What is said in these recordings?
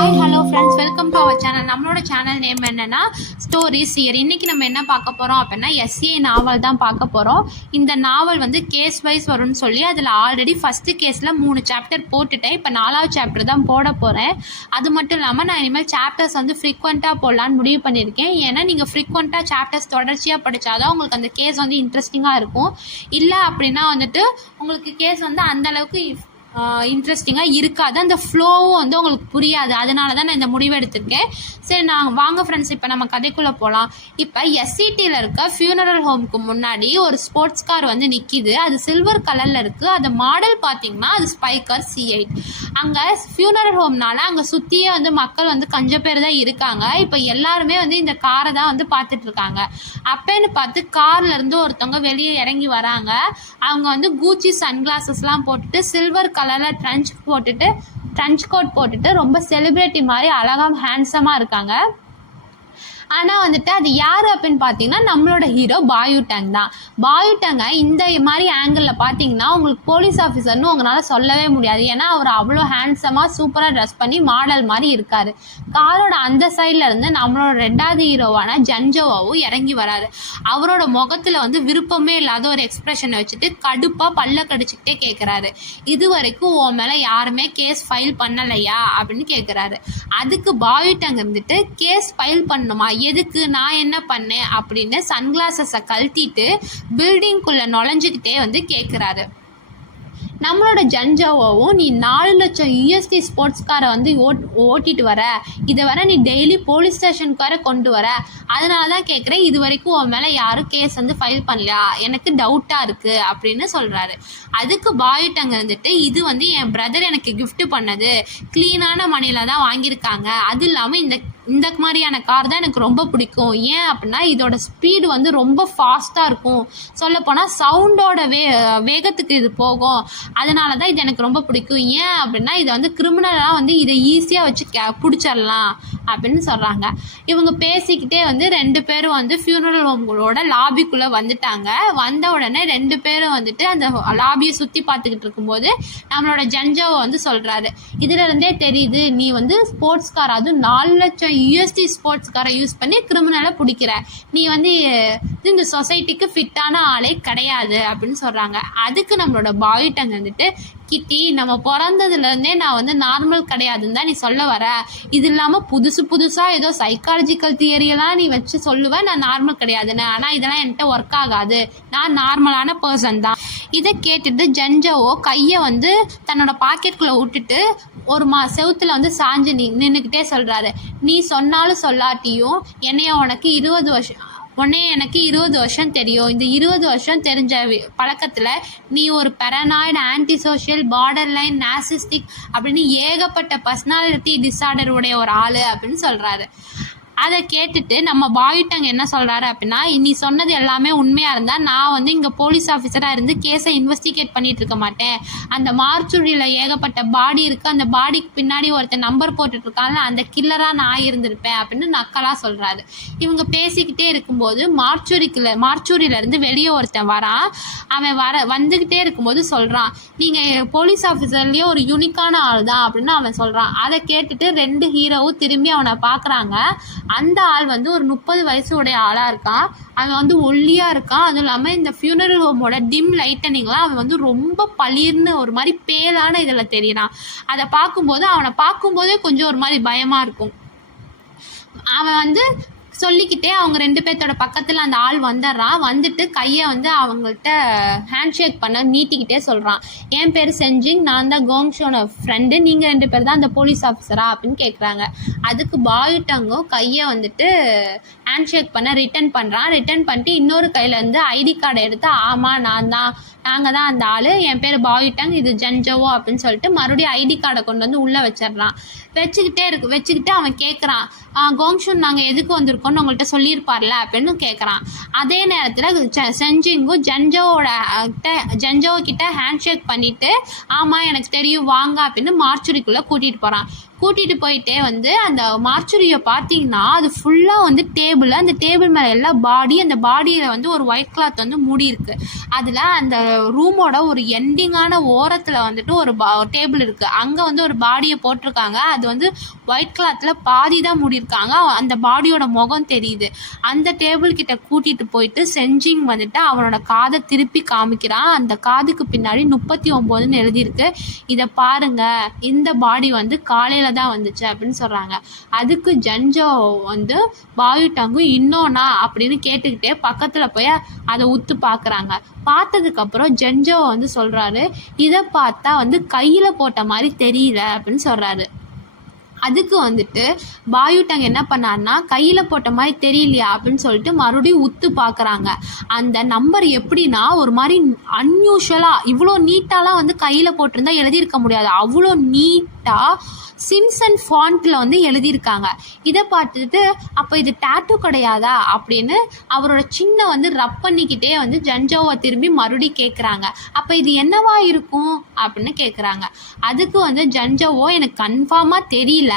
Hi hello friends, welcome to our channel. நம்மளோட channel name என்னன்னா stories here. இன்றைக்கி நம்ம என்ன பார்க்க போகிறோம் அப்படின்னா எஸ்ஏ நாவல் தான் பார்க்க போகிறோம். இந்த நாவல் வந்து கேஸ் வைஸ் வரும்னு சொல்லி அதில் ஆல்ரெடி ஃபஸ்ட்டு கேஸில் 3 சாப்டர் போட்டுட்டேன். இப்போ 4வது சாப்டர் தான் போட போகிறேன். அது மட்டும் இல்லாமல் நான் இனிமேல் சாப்டர்ஸ் வந்து ஃப்ரீக்வெண்ட்டாக போடலான்னு முடிவு பண்ணியிருக்கேன். ஏன்னா நீங்கள் ஃப்ரீக்வெண்ட்டாக சாப்டர்ஸ் தொடர்ச்சியாக படித்தாதான் உங்களுக்கு அந்த கேஸ் வந்து இன்ட்ரெஸ்டிங்காக இருக்கும். இல்லை அப்படின்னா வந்துட்டு உங்களுக்கு கேஸ் வந்து அந்தளவுக்கு இன்ட்ரெஸ்டிங்காக இருக்காது, அந்த ஃப்ளோவும் வந்து உங்களுக்கு புரியாது. அதனால தான் நான் இந்த முடிவு எடுத்திருக்கேன். சரி, நான் வாங்க ஃப்ரெண்ட்ஸ் இப்போ நம்ம கதைக்குள்ளே போகலாம். இப்போ எஸ்சிடியில் இருக்க ஃபியூனரல் ஹோமுக்கு முன்னாடி ஒரு ஸ்போர்ட்ஸ் கார் வந்து நிற்கிது. அது சில்வர் கலரில் இருக்குது. அது மாடல் பார்த்திங்கன்னா அது ஸ்பைக்கர் C8. அங்கே ஃபியூனரல் ஹோம்னால அங்கே சுற்றியே வந்து மக்கள் வந்து கொஞ்சம் பேர் தான் இருக்காங்க. இப்போ எல்லாருமே வந்து இந்த காரை தான் வந்து பார்த்துட்ருக்காங்க. அப்போன்னு பார்த்து கார்லேருந்து ஒருத்தவங்க வெளியே இறங்கி வராங்க. அவங்க வந்து கூச்சி சன்கிளாஸஸ்லாம் போட்டுட்டு சில்வர் கலரில் ட்ரெஞ்ச் கோட் போட்டுட்டு ரொம்ப செலிப்ரிட்டி மாதிரி அழகாக ஹேண்ட்ஸமாக இருக்காங்க. ஆனால் வந்துட்டு அது யார் அப்படின்னு பார்த்தீங்கன்னா நம்மளோட ஹீரோ பாயுடங் தான். பாயுடங்கை இந்த மாதிரி ஆங்கிளில் பார்த்தீங்கன்னா உங்களுக்கு போலீஸ் ஆஃபீஸர்னு உங்களால் சொல்லவே முடியாது. ஏன்னா அவர் அவ்வளோ ஹேண்ட்ஸமாக சூப்பராக ட்ரெஸ் பண்ணி மாடல் மாதிரி இருக்கார். காரோட அந்த சைடில் இருந்து நம்மளோட 2வது ஹீரோவான ஜன்ஜோவாவும் இறங்கி வராரு. அவரோட முகத்தில் வந்து விருப்பமே இல்லாத ஒரு எக்ஸ்ப்ரெஷனை வச்சுட்டு கடுப்பாக பல்ல கடிச்சிக்கிட்டே கேட்குறாரு, இது வரைக்கும் உன் மேலே யாருமே கேஸ் ஃபைல் பண்ணலையா அப்படின்னு கேட்குறாரு. அதுக்கு பாயுடங் இருந்துட்டு கேஸ் ஃபைல் பண்ணணுமா, எதுக்கு, நான் என்ன பண்ணேன் அப்படின்னு சன்கிளாஸஸை கழட்டிட்டு பில்டிங்குள்ளே நுழைஞ்சிக்கிட்டே வந்து கேட்குறாரு. நம்மளோட ஜன்ஜோவாவும் நீ 4 லட்சம் USD ஸ்போர்ட்ஸ் காரை வந்து ஓட்டிட்டு வர, இதை வர நீ டெய்லி போலீஸ் ஸ்டேஷனுக்கு வர கொண்டு வர, அதனால தான் கேட்குறேன், இது வரைக்கும் உன் மேலே யாரும் கேஸ் வந்து ஃபைல் பண்ணலையா, எனக்கு டவுட்டாக இருக்குது அப்படின்னு சொல்கிறாரு. அதுக்கு பாயுடங் இருந்துட்டு இது வந்து என் பிரதர் எனக்கு கிஃப்ட் பண்ணது, க்ளீனான மணியில் தான் வாங்கியிருக்காங்க, அது இல்லாமல் இந்த மாதிரியான கார் தான் எனக்கு ரொம்ப பிடிக்கும். ஏன் அப்படின்னா இதோட ஸ்பீடு வந்து ரொம்ப ஃபாஸ்ட்டாக இருக்கும், சொல்லப்போனால் சவுண்டோட வேகத்துக்கு இது போகும், அதனால தான் இது எனக்கு ரொம்ப பிடிக்கும். ஏன் அப்படின்னா இதை வந்து கிரிமினலாக வந்து இதை ஈஸியாக வச்சு பிடிச்சிடலாம் அப்படின்னு சொல்கிறாங்க. இவங்க பேசிக்கிட்டே வந்து 2 பேரும் வந்து ஃபியூனரல் ஹோம்களோட லாபிக்குள்ளே வந்துட்டாங்க. வந்த உடனே 2 பேரும் வந்துட்டு அந்த லாபியை சுற்றி பார்த்துக்கிட்டு இருக்கும்போது நம்மளோட ஜன்ஜோவை வந்து சொல்கிறாரு, இதிலிருந்தே தெரியுது நீ வந்து ஸ்போர்ட்ஸ் கார், அதுவும் 4 லட்சம் USD ஸ்போர்ட்ஸ் காரை யூஸ் பண்ணி கிரிமினலை பிடிக்கிற, நீ வந்து இந்த சொசைட்டிக்கு ஃபிட்டான ஆளே கிடையாது அப்படின்னு சொல்கிறாங்க. அதுக்கு நம்மளோட பாயுடங் வந்துட்டு, கிட்டி நம்ம பிறந்ததுலேருந்தே நான் வந்து நார்மல் கிடையாதுன்னு தான் நீ சொல்ல வர, இது இல்லாமல் புதுசாக ஏதோ சைக்காலஜிக்கல் தியரியெல்லாம் நீ வச்சு சொல்லுவேன் நான் நார்மல் கிடையாதுன்னு, ஆனால் இதெல்லாம் என்கிட்ட ஒர்க் ஆகாது, நான் நார்மலான பர்சன் தான். இதை கேட்டுட்டு ஜன்ஜோவோ கையை வந்து தன்னோட பாக்கெட்டுக்குள்ளே விட்டுட்டு ஒரு செவுத்துல வந்து சாஞ்சு நின்றுக்கிட்டே சொல்கிறாரு, நீ சொன்னாலும் சொல்லாட்டியும் உன்னைய எனக்கு 20 வருஷம் தெரியும். இந்த 20 வருஷம் தெரிஞ்ச பழக்கத்தில் நீ ஒரு பெரனாய்டு, ஆன்டி சோஷியல், பார்டர்லைன், நார்சிஸ்டிக் அப்படின்னு ஏகப்பட்ட பர்சனாலிட்டி டிஸார்டர் உடைய ஒரு ஆள் அப்படின்னு சொல்கிறாரு. அதை கேட்டுட்டு நம்ம பாயுடங் என்ன சொல்கிறாரு அப்படின்னா, நீ சொன்னது எல்லாமே உண்மையாக இருந்தால் நான் வந்து இங்கே போலீஸ் ஆஃபீஸராக இருந்து கேஸை இன்வெஸ்டிகேட் பண்ணிகிட்டு இருக்க மாட்டேன். அந்த மார்ச்சுரியில் ஏகப்பட்ட பாடி இருக்குது, அந்த பாடிக்கு பின்னாடி ஒருத்தர் நம்பர் போட்டுட்ருக்காங்க, அந்த கில்லராக நான் இருந்திருப்பேன் அப்படின்னு நக்கலாக சொல்கிறாரு. இவங்க பேசிக்கிட்டே இருக்கும்போது மார்ச்சூரியிலேருந்து வெளியே ஒருத்தன் வரான். அவன் வந்துக்கிட்டே இருக்கும்போது சொல்கிறான், நீங்கள் போலீஸ் ஆஃபீஸர்லேயே ஒரு யூனிக்கான ஆள் தான் அப்படின்னு அவன் சொல்கிறான். அதை கேட்டுட்டு 2 ஹீரோவும் திரும்பி அவனை பார்க்குறாங்க. அந்த ஆள் வந்து ஒரு 30 வயசு உடைய ஆளாக இருக்கான். அவன் வந்து ஒல்லியாக இருக்கான். அதுவும் இல்லாமல் இந்த ஃபியூனரல் ஹோமோட டிம் லைட்டனிங்லாம் அவன் வந்து ரொம்ப பளிர்னு ஒரு மாதிரி பேலான இதில் தெரியறான். அதை அவனை பார்க்கும்போதே கொஞ்சம் ஒரு மாதிரி பயமாக இருக்கும். அவன் வந்து சொல்லிக்கிட்டே அவங்க 2 பேர்த்தோட பக்கத்தில் அந்த ஆள் வந்துடுறான். வந்துட்டு கையை வந்து அவங்கள்ட்ட ஹேண்ட் ஷேக் பண்ண நீட்டிக்கிட்டே சொல்கிறான், என் பேர் செஞ்சிங், நான் தான் கோங்ஷோட ஃப்ரெண்டு, நீங்கள் 2 பேர் தான் அந்த போலீஸ் ஆஃபீஸரா அப்படின்னு கேட்குறாங்க. அதுக்கு பாயுடங்கும் கையை வந்துட்டு ஹேண்ட் ஷேக் பண்ண ரிட்டர்ன் பண்ணிட்டு இன்னொரு கையிலேருந்து ஐடி கார்டை எடுத்து, ஆமாம் நாங்கள் தான் அந்த ஆள், என் பேர் பாயுடங், இது ஜன்ஜோவோ அப்படின்னு சொல்லிட்டு மறுபடியும் ஐடி கார்டை கொண்டு வந்து உள்ளே வச்சிடுறான். வச்சுக்கிட்டு அவன் கேட்குறான், கோங்ஷூன் நாங்கள் எதுக்கு வந்திருக்கோம்னு உங்கள்கிட்ட சொல்லியிருப்பார்ல அப்படின்னு கேட்குறான். அதே நேரத்தில் செஞ்சிங்கும் ஜன்ஜோவோ கிட்ட ஹேண்ட் ஷேக் பண்ணிவிட்டு, ஆமாம் எனக்கு தெரியும் வாங்க அப்படின்னு மார்ச்சுரிக்குள்ளே கூட்டிகிட்டு போகிறான். கூட்டிகிட்டு போயிட்டே வந்து அந்த மார்ச்சுரியை பார்த்தீங்கன்னா அது ஃபுல்லாக வந்து டேபிள், அந்த டேபிள் மேலே எல்லாம் பாடி, அந்த பாடியில் வந்து ஒரு ஒயிட் கிளாத் வந்து மூடி இருக்கு. அதில் அந்த ரூமோட ஒரு எண்டிங்கான ஓரத்தில் வந்துட்டு ஒரு டேபிள் இருக்குது. அங்கே வந்து ஒரு பாடியை போட்டிருக்காங்க. அது வந்து ஒயிட் கிளாத்தில் பாதி தான் மூடியிருக்காங்க. அந்த பாடியோட முகம் தெரியுது. அந்த டேபிள் கிட்ட கூட்டிகிட்டு போயிட்டு செஞ்சிங் வந்துட்டு அவனோட காதை திருப்பி காமிக்கிறான். அந்த காதுக்கு பின்னாடி 39ன்னு எழுதியிருக்கு. இதை பாருங்க, இந்த பாடி வந்து காலையில் தான் வந்துச்சு அப்படின்னு சொல்கிறாங்க. அதுக்கு ஜன்ஜோ வந்து பாயுட்டாங்கு இன்னொன்னா அப்படின்னு கேட்டுக்கிட்டே பக்கத்தில் போய் அதை உத்து பார்க்குறாங்க. பார்த்ததுக்கப்புறம் ஜன்ஜோ வந்து சொல்கிறாரு, இதை பார்த்தா வந்து கையில் போட்ட மாதிரி தெரியல அப்படின்னு சொல்கிறாரு. அதுக்கு வந்துட்டு பாயுட்டாங்க என்ன பண்ணாருன்னா, கையில் போட்ட மாதிரி தெரியலையா அப்படின்னு சொல்லிட்டு மறுபடியும் உத்து பார்க்குறாங்க. அந்த நம்பர் எப்படின்னா ஒரு மாதிரி அன்யூஷுவலாக இவ்வளோ நீட்டாலாம் வந்து கையில் போட்டிருந்தா எழுதியிருக்க முடியாது. அவ்வளோ நீட்டாக சிம்சன் ஃபாண்ட்டில் வந்து எழுதியிருக்காங்க. இதை பார்த்துட்டு அப்போ இது டேட்டூ கிடையாதா அப்படின்னு அவரோட சின்ன வந்து ரப் பண்ணிக்கிட்டே வந்து ஜன்ஜோவை திரும்பி மறுபடியும் கேட்குறாங்க. அப்போ இது என்னவா இருக்கும் அப்படின்னு கேட்குறாங்க. அதுக்கு வந்து ஜன்ஜோவோ எனக்கு கன்ஃபார்மாக தெரியல,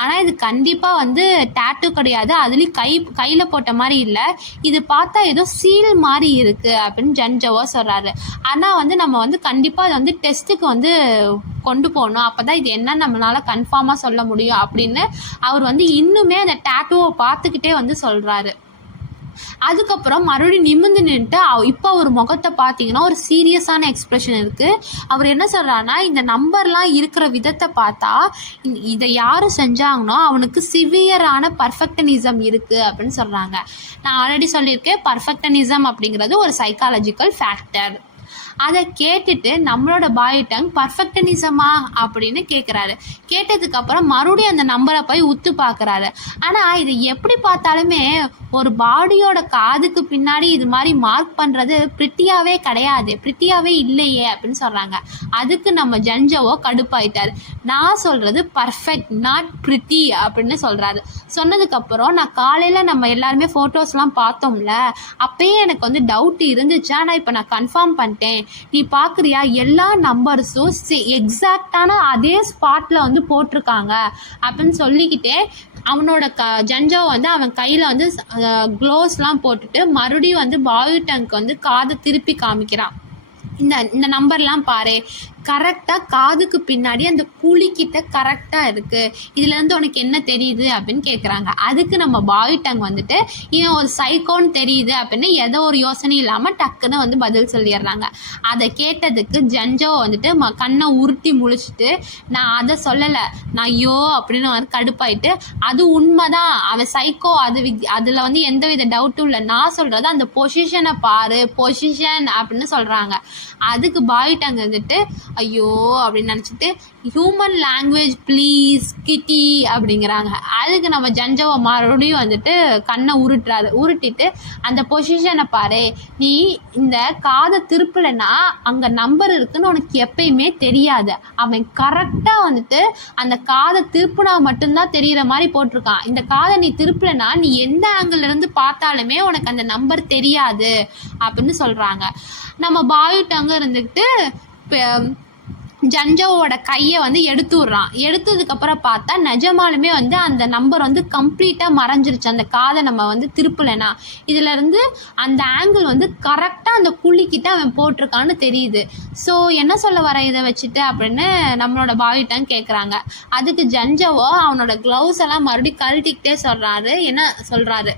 ஆனால் இது கண்டிப்பாக வந்து டேட்டூ கிடையாது, அதுலேயும் கையில் போட்ட மாதிரி இல்லை, இது பார்த்தா ஏதோ சீல் மாதிரி இருக்குது அப்படின்னு ஜன்ஜோவோ சொல்கிறாரு. ஆனால் வந்து நம்ம வந்து கண்டிப்பாக அதை வந்து டெஸ்ட்டுக்கு வந்து கொண்டு போகணும், அப்போ தான் இது என்ன நம்மளால் கன்ஃபார்மாக சொல்ல முடியும் அப்படின்னு அவர் வந்து இன்னுமே அந்த டேட்டூவை பார்த்துக்கிட்டே வந்து சொல்கிறாரு. அதுக்கப்புறம் மறுபடியும் நிமிர்ந்து நின்றுட்டு இப்போ ஒரு முகத்தை பார்த்தீங்கன்னா ஒரு சீரியஸான எக்ஸ்ப்ரெஷன் இருக்குது. அவர் என்ன சொல்கிறாருன்னா, இந்த நம்பர்லாம் இருக்கிற விதத்தை பார்த்தா இதை யார் செஞ்சாங்கன்னோ அவனுக்கு சிவியரான பர்ஃபெக்டனிசம் இருக்குது அப்படின்னு சொல்கிறாங்க. நான் ஆல்ரெடி சொல்லியிருக்கேன், பர்ஃபெக்டனிசம் அப்படிங்கிறது ஒரு சைக்காலஜிக்கல் ஃபேக்டர். அதை கேட்டுட்டு நம்மளோட பாயுட்டாங் பர்ஃபெக்டனிசமா அப்படின்னு கேட்குறாரு. கேட்டதுக்கப்புறம் மறுபடியும் அந்த நம்பரை போய் உத்து பார்க்குறாரு. ஆனால் இது எப்படி பார்த்தாலுமே ஒரு பாடியோட காதுக்கு பின்னாடி இது மாதிரி மார்க் பண்ணுறது பிரிட்டியாகவே கிடையாது, பிரிட்டியாகவே இல்லையே அப்படின்னு சொல்கிறாங்க. அதுக்கு நம்ம ஜன்ஜோவோ கடுப்பாயிட்டார். நான் சொல்கிறது பர்ஃபெக்ட், நாட் பிரிட்டி அப்படின்னு சொல்கிறாரு. சொன்னதுக்கப்புறம் நான் காலையில் நம்ம எல்லாருமே ஃபோட்டோஸ்லாம் பார்த்தோம்ல, அப்பயே எனக்கு வந்து டவுட் இருந்துச்சு, ஆனால் இப்போ நான் கன்ஃபார்ம் பண்ணிட்டேன். நீ பார்க்குறியா, எல்லா நம்பர்ஸும் எக்ஸாக்டான அதே ஸ்பாட்டில் வந்து போட்டிருக்காங்க அப்படின்னு சொல்லிக்கிட்டே அவனோட ஜன்ஜோ வந்து அவன் கையில் வந்து க்ளோஸ்லாம் போட்டுட்டு மறுபடியும் வந்து பாயுட்டாங்க்கு வந்து காதை திருப்பி காமிக்கிறான். இந்த நம்பர்லாம் பாரு, கரெக்டாக காதுக்கு பின்னாடி அந்த குழிக்கிட்ட கரெக்டாக இருக்குது, இதுலேருந்து உனக்கு என்ன தெரியுது அப்படின்னு கேட்குறாங்க. அதுக்கு நம்ம பாயுட்டாங் வந்துட்டு இவன் ஒரு சைக்கோன்னு தெரியுது அப்படின்னு எதோ ஒரு யோசனை இல்லாமல் டக்குன்னு வந்து பதில் சொல்லிடுறாங்க. அதை கேட்டதுக்கு ஜன்ஜோ வந்துட்டு கண்ணை உருட்டி முழிச்சிட்டு, நான் அதை சொல்லலை, நான் ஐயோ அப்படின்னு வந்து கடுப்பாயிட்டு, அது உண்மைதான், அவன் சைக்கோ, அதில் வந்து எந்த வித டவுட்டும் இல்லை, நான் சொல்கிறது அந்த பொசிஷனை பாரு, பொசிஷன் அப்படின்னு சொல்கிறாங்க. அதுக்கு பாயுட்டாங் வந்துட்டு ஐயோ அப்படின்னு நினச்சிட்டு ஹியூமன் லாங்குவேஜ் ப்ளீஸ் கிட்டி அப்படிங்கிறாங்க. அதுக்கு நம்ம ஜன்ஜோவை மறுபடியும் வந்துட்டு கண்ணை உருட்டிட்டு அந்த பொசிஷனை பாரு, நீ இந்த காதை திருப்பலைன்னா அங்கே நம்பர் இருக்குன்னு உனக்கு எப்பயுமே தெரியாது, அவன் கரெக்டாக வந்துட்டு அந்த காதை திருப்பினா மட்டும்தான் தெரிகிற மாதிரி போட்டிருக்கான், இந்த காதை நீ திருப்பலைன்னா நீ எந்த ஆங்கிள் இருந்து பார்த்தாலுமே உனக்கு அந்த நம்பர் தெரியாது அப்படின்னு சொல்கிறாங்க. நம்ம பாயுட்டாங்க இருந்துக்கிட்டு ஜன்ஜோவோட கையை வந்து எடுத்ததுக்கப்புறம் பார்த்தா நிஜமாலுமே வந்து அந்த நம்பர் வந்து கம்ப்ளீட்டாக மறைஞ்சிருச்சு, அந்த காதை நம்ம வந்து திருப்பலைன்னா இதுலேருந்து அந்த ஆங்கிள் வந்து கரெக்டாக அந்த குழிக்கிட்ட அவன் போட்டிருக்கான்னு தெரியுது. ஸோ என்ன சொல்ல வர இதை வச்சுட்டு அப்படின்னு நம்மளோட பாயுட்டாங் கேட்குறாங்க. அதுக்கு ஜன்ஜோவோ அவனோட க்ளவுஸ் எல்லாம் மறுபடியும் கழட்டிக்கிட்டே சொல்கிறாரு,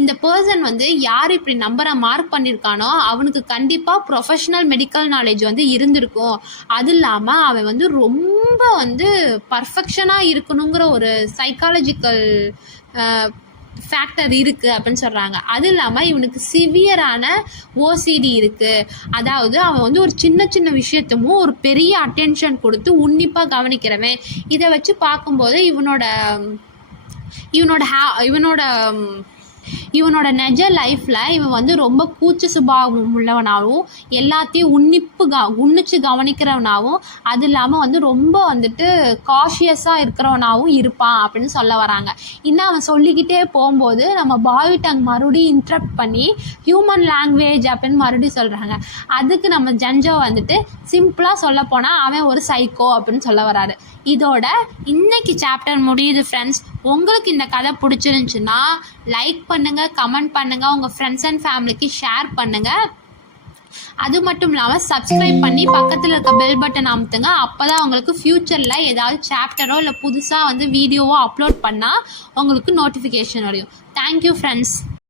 இந்த பர்சன் வந்து யார் இப்படி நம்பரை மார்க் பண்ணியிருக்கானோ அவனுக்கு கண்டிப்பாக ப்ரொஃபஷ்னல் மெடிக்கல் நாலேஜ் வந்து இருந்திருக்கும், அது இல்லாமல் அவன் வந்து ரொம்ப வந்து பர்ஃபெக்ஷனாக இருக்கணுங்கிற ஒரு சைக்காலஜிக்கல் ஃபேக்டர் இருக்குது அப்படின்னு சொல்கிறாங்க. அது இல்லாமல் இவனுக்கு சிவியரான ஓசிடி இருக்குது, அதாவது அவன் வந்து ஒரு சின்ன சின்ன விஷயத்துக்கும் ஒரு பெரிய அட்டென்ஷன் கொடுத்து உன்னிப்பாக கவனிக்கிறவன். இதை வச்சு பார்க்கும்போது இவனோட நிஜ லைஃப்பில் இவன் வந்து ரொம்ப கூச்ச சுபாவம் உள்ளவனாகவும் எல்லாத்தையும் உன்னிச்சு கவனிக்கிறவனாகவும் அது இல்லாமல் வந்து ரொம்ப வந்துட்டு காஷியஸாக இருக்கிறவனாகவும் இருப்பான் அப்படின்னு சொல்ல வராங்க. இன்னும் அவன் சொல்லிக்கிட்டே போகும்போது நம்ம பாயுட்டாங் மறுபடியும் இன்ட்ரப்ட் பண்ணி ஹியூமன் லாங்குவேஜ் அப்படின்னு மறுபடியும் சொல்கிறாங்க. அதுக்கு நம்ம ஜன்ஜோ வந்துட்டு சிம்பிளாக சொல்ல போனால் அவன் ஒரு சைக்கோ அப்படின்னு சொல்ல வராரு. இதோட இன்னைக்கு சாப்டர் முடியுது ஃப்ரெண்ட்ஸ். உங்களுக்கு இந்த கதை பிடிச்சிருந்துச்சுன்னா லைக் பண்ணுங்கள், கமெண்ட் பண்ணுங்கள், உங்கள் ஃப்ரெண்ட்ஸ் அண்ட் ஃபேமிலிக்கு ஷேர் பண்ணுங்கள். அது மட்டும் இல்லாமல் சப்ஸ்கிரைப் பண்ணி பக்கத்தில் இருக்க பெல் பட்டன் அமுத்துங்க. அப்போ தான் உங்களுக்கு ஃப்யூச்சரில் ஏதாவது சாப்டரோ இல்லை புதுசாக வீடியோவோ அப்லோட் பண்ணால் உங்களுக்கு நோட்டிஃபிகேஷன் வரும். Thank you friends.